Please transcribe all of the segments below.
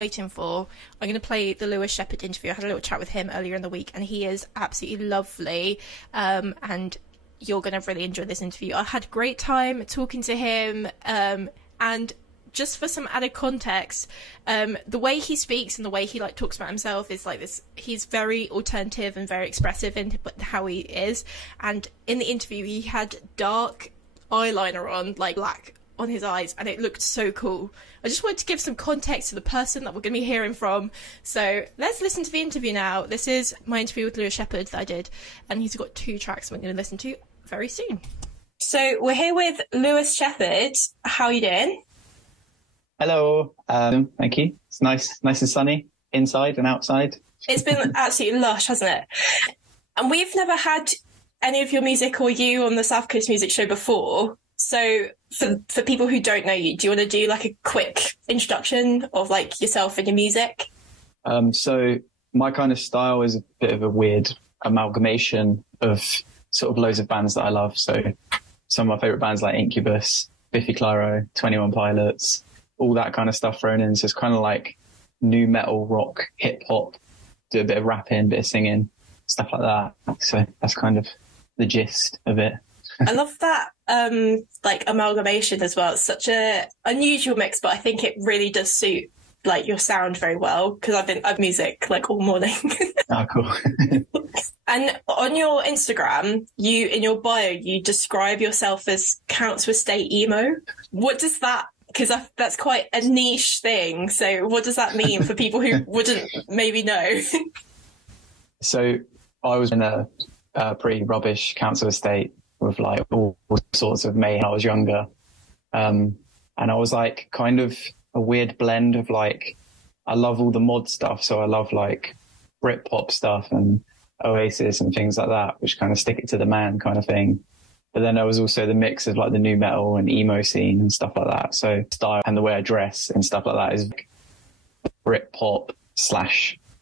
waiting for. I'm going to play the Lewis Shepherd interview. I had a little chat with him earlier in the week, and he is absolutely lovely. And you're going to really enjoy this interview. I had a great time talking to him. And just for some added context, the way he speaks and the way he talks about himself is like this. He's very alternative and very expressive in how he is. And in the interview, he had dark eyeliner on, like black on his eyes, and it looked so cool. I just wanted to give some context to the person that we're going to be hearing from. So let's listen to the interview now. This is my interview with Lewis Shepherd that I did, and he's got 2 tracks we're going to listen to very soon. So we're here with Lewis Shepherd. How are you doing? Hello. Thank you. It's nice and sunny inside and outside. It's been absolutely lush, hasn't it? And we've never had any of your music or you on the South Coast Music Show before. So for people who don't know you, do you want to do like a quick introduction of like yourself and your music? So my kind of style is a bit of a weird amalgamation of sort of loads of bands that I love. So some of my favorite bands like Incubus, Biffy Clyro, 21 Pilots, all that kind of stuff thrown in. So it's kind of like new metal, rock, hip hop, do a bit of rapping, bit of singing, stuff like that. So that's kind of the gist of it. I love that like amalgamation as well. It's such a unusual mix, but I think it really does suit like your sound very well, because I've music like all morning. Oh, cool. And on your Instagram, in your bio, you describe yourself as Council Estate emo. What does that? Because that's quite a niche thing. So what does that mean for people who wouldn't maybe know? So I was in a pretty rubbish council estate with like all sorts of mayhem when I was younger. And I was like kind of a weird blend of like, I love all the mod stuff. So I love like Britpop stuff and Oasis and things like that, which kind of stick it to the man kind of thing. But then there was also the mix of like the new metal and emo scene and stuff like that. So style and the way I dress and stuff like that is Britpop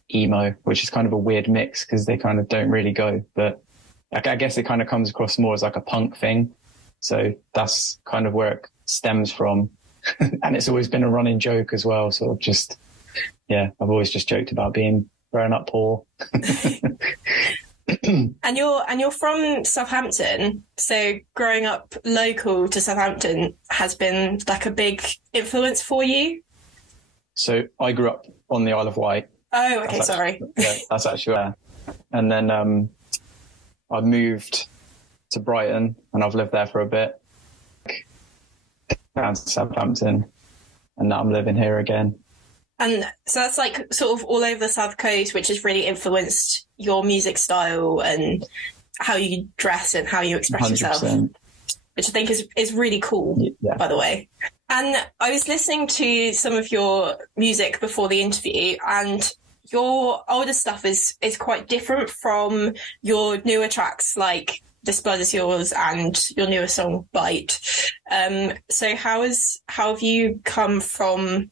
/ emo, which is kind of a weird mix because they kind of don't really go. But I guess it kind of comes across more as like a punk thing. So that's kind of where it stems from. And it's always been a running joke as well. Sort of just, yeah, I've always just joked about being growing up poor. And you're from Southampton, so growing up local to Southampton has been like a big influence for you? So I grew up on the Isle of Wight. Oh, okay, sorry. Yeah, that's actually where. And then I moved to Brighton, and I've lived there for a bit, down to Southampton, and now I'm living here again. And so that's like sort of all over the South Coast, which has really influenced your music style and how you dress and how you express 100%. Yourself, which I think is really cool, yeah. By the way. And I was listening to some of your music before the interview, and your older stuff is quite different from your newer tracks, like This Blood Is Yours and your newer song, BiTE. So how have you come from...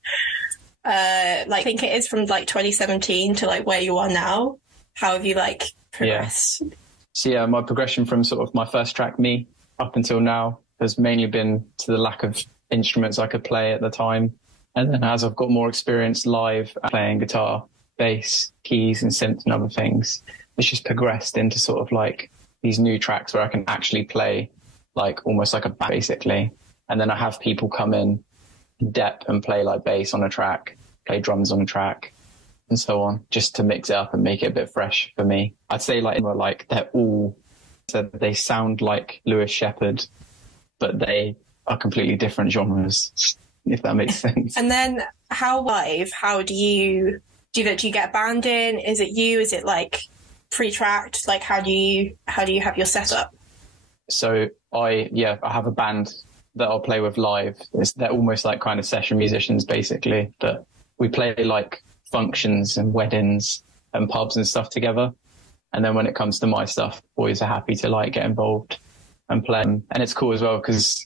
I think it is from like 2017 to like where you are now. How have you like progressed? Yeah. So yeah, my progression from sort of my first track, Me, up until now has mainly been to the lack of instruments I could play at the time. And then as I've got more experience live playing guitar, bass, keys and synth and other things, it's just progressed into sort of like these new tracks where I can actually play like almost like a band basically. And then I have people come in depth and play like bass on a track, play drums on a track and so on, just to mix it up and make it a bit fresh for me. I'd say like they're all, so they sound like Lewis Shepherd, but they are completely different genres, if that makes sense. And then how do you get a band in? Is it you? Is it like pre-tracked? Like how do you have your setup? So I have a band that I'll play with live. They're almost like kind of session musicians basically, but we play like functions and weddings and pubs and stuff together. And then when it comes to my stuff, boys are happy to like get involved and play. And it's cool as well because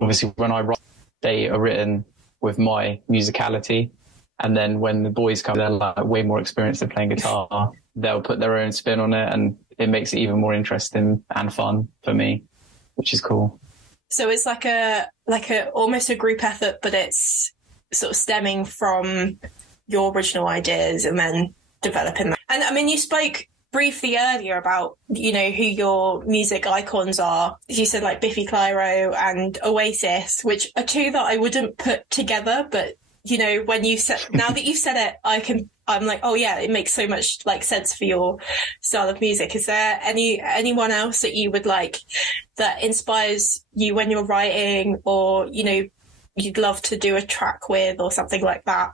obviously when I write, they are written with my musicality. And then when the boys come, they're like way more experienced at playing guitar. They'll put their own spin on it and it makes it even more interesting and fun for me, which is cool. So it's like a almost a group effort, but it's sort of stemming from your original ideas and then developing that. And I mean, you spoke briefly earlier about, you know, who your music icons are. You said like Biffy Clyro and Oasis, which are two that I wouldn't put together, but you know, when you said, now that you've said it, I'm like, oh yeah, it makes so much like sense for your style of music. Is there anyone else that you would like that inspires you when you're writing, or, you know, you'd love to do a track with or something like that?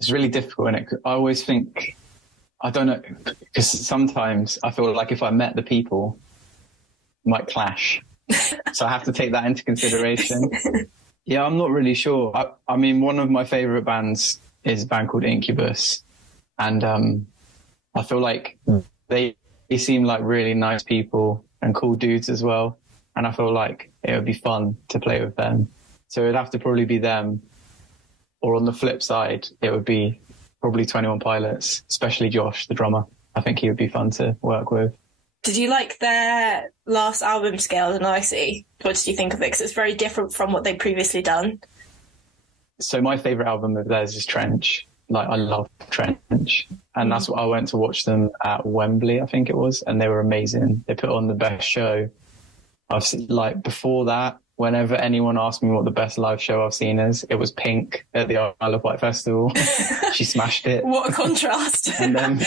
It's really difficult, isn't it? I always think, I don't know, because sometimes I feel like if I met the people, it might clash. So I have to take that into consideration. Yeah, I'm not really sure. I mean, one of my favourite bands is a band called Incubus. And I feel like they seem like really nice people and cool dudes as well. And I feel like it would be fun to play with them. So it'd have to probably be them. Or on the flip side, it would be probably 21 Pilots, especially Josh, the drummer. I think he would be fun to work with. Did you like their last album, Scales and Icy? What did you think of it? Because it's very different from what they'd previously done. So my favourite album of theirs is Trench. Like, I love Trench. And that's what I went to watch them at Wembley, I think it was. And they were amazing. They put on the best show I've seen. Like, before that, whenever anyone asked me what the best live show I've seen is, it was Pink at the Isle of Wight Festival. She smashed it. What a contrast. And then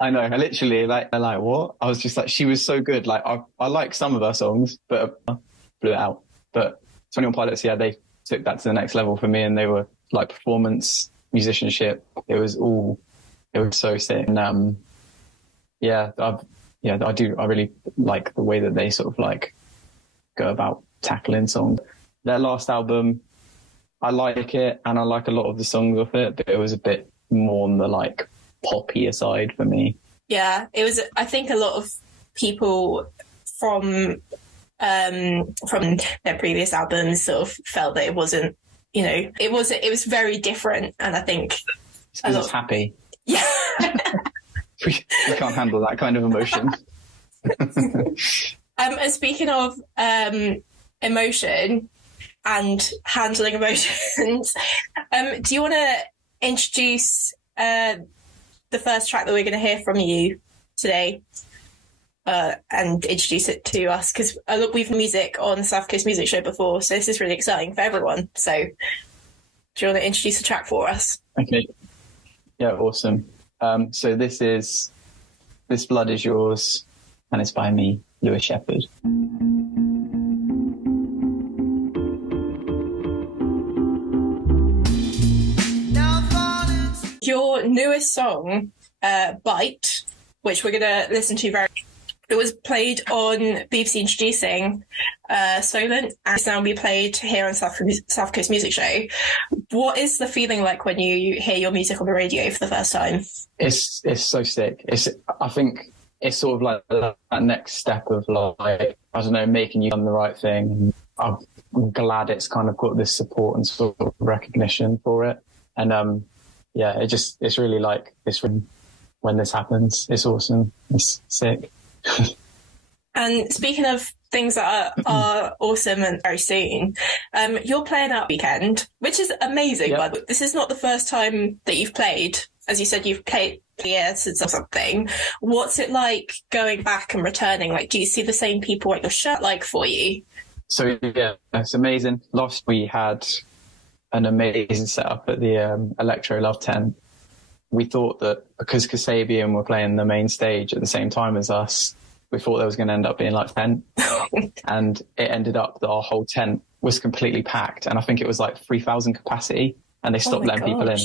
I know, I literally, like, they're like, what? I was just like, she was so good. Like, I like some of her songs, but blew it out. But 21 Pilots, yeah, they took that to the next level for me, and they were like performance, musicianship. It was so sick. And I really like the way that they sort of like go about tackling songs. Their last album, I like it, and I like a lot of the songs off it, but it was a bit more on the like poppier side for me. Yeah, it was. I think a lot of people from their previous albums sort of felt that it wasn't, you know, it was very different, and I think it's happy. Yeah. we can't handle that kind of emotion. And speaking of emotion and handling emotions, do you want to introduce the first track that we're going to hear from you today, and introduce it to us? Because we've music on the South Coast Music Show before, so this is really exciting for everyone. So do you want to introduce the track for us? Okay. Yeah, awesome. So this Blood Is Yours, and it's by me, Lewis Shepherd. Your newest song, BiTE, which we're going to listen to it was played on BBC Introducing Solent, and it's now being played here on South Coast Music Show. What is the feeling like when you hear your music on the radio for the first time? It's so sick. I think it's sort of like that next step of like, I don't know, making you done the right thing. I'm glad it's kind of got this support and sort of recognition for it. And yeah, it's really like this when this happens. It's awesome. It's sick. And speaking of things that are awesome and very soon, you're playing out weekend, which is amazing. Yep. But this is not the first time that you've played. As you said, you've played years or something. What's it like going back and returning? Like, do you see the same people at your show like for you? So yeah, it's amazing. Last we had an amazing setup at the Electro Love Tent. We thought that because Kasabian were playing the main stage at the same time as us, we thought there was going to end up being like 10. And it ended up that our whole tent was completely packed. And I think it was like 3,000 capacity, and they stopped letting people in.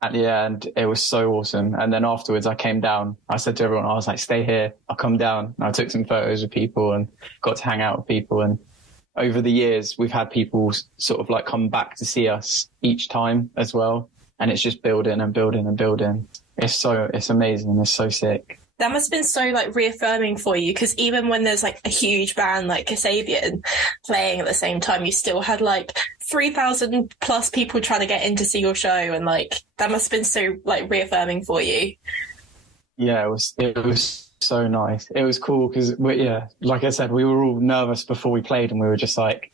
And yeah, and it was so awesome. And then afterwards I came down. I said to everyone, I was like, stay here. I'll come down. And I took some photos with people and got to hang out with people. And over the years, we've had people sort of like come back to see us each time as well. And it's just building and building and building. It's amazing. It's so sick. That must have been so like reaffirming for you, because even when there's like a huge band like Kasabian playing at the same time, you still had like 3,000 plus people trying to get in to see your show, and like that must have been so like reaffirming for you. Yeah, it was so nice. It was cool because like I said, we were all nervous before we played, and we were just like,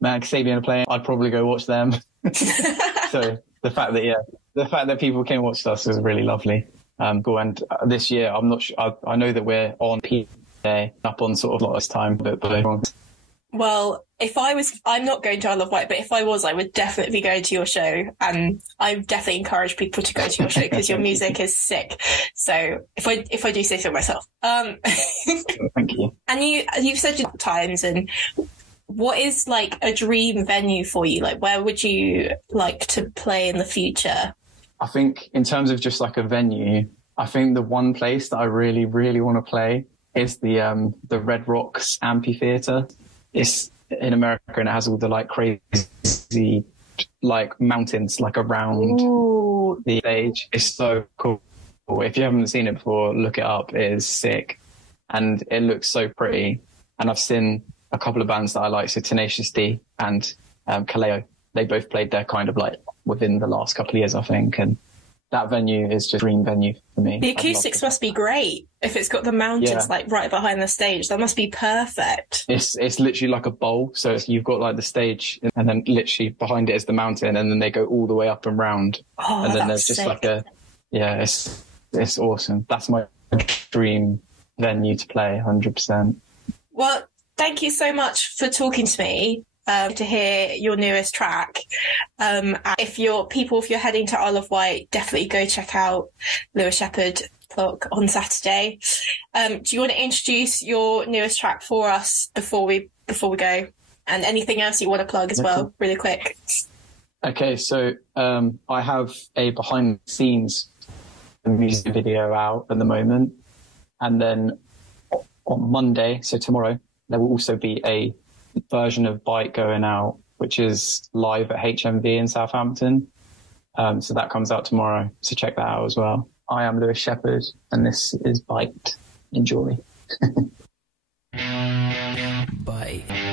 man, Kasabian are playing, I'd probably go watch them. So the fact that people came and watched us was really lovely. Cool. And this year, I'm not sure. I know that we're on P Day up on sort of last time, but well, I'm not going to Isle of Wight, but if I was, I would definitely be going to your show. And I definitely encourage people to go to your show because your music is sick. So if I do say so myself. Thank you. And you've said it times, and what is like a dream venue for you? Like, where would you like to play in the future? I think in terms of just like a venue, I think the one place that I really, really want to play is the Red Rocks Amphitheatre. It's in America and it has all the like crazy like mountains like around the stage. It's so cool. If you haven't seen it before, look it up. It is sick and it looks so pretty. And I've seen a couple of bands that I like, so Tenacious D and Kaleo. They both played there kind of like within the last couple of years, I think. And that venue is just a dream venue for me. The acoustics must be great if it's got the mountains like right behind the stage. That must be perfect. It's literally like a bowl. So you've got like the stage and then literally behind it is the mountain and then they go all the way up and round. Oh, and then that's there's just sick. it's awesome. That's my dream venue to play, 100%. Well, thank you so much for talking to me. To hear your newest track. If you're heading to Isle of Wight, definitely go check out Lewis Shepherd on Saturday. Do you want to introduce your newest track for us before we go? And anything else you want to plug as well, really quick? Okay, so I have a behind the scenes music video out at the moment. And then on Monday, so tomorrow, there will also be a version of BiTE going out, which is live at HMV in Southampton. So that comes out tomorrow. So check that out as well. I am Lewis Shepherd and this is BiTE. Enjoy. BiTE.